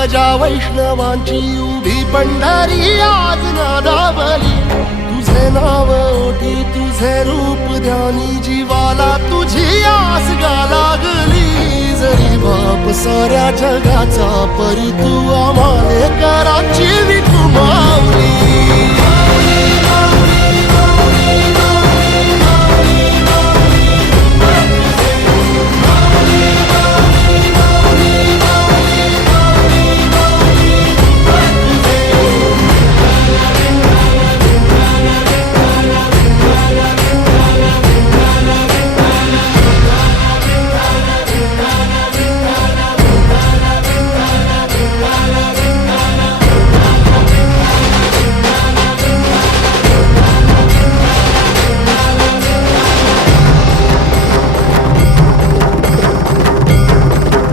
ध्वजा वैष्णवांची उभी पंढरी आज नादावली, तुझे नाव ओठी तुझे रूप ध्यानी, जीवाला तुझी आस गा लागली। जरी बाप साऱ्या जगाचा परी तू आम्हाले कराची विठू माऊली।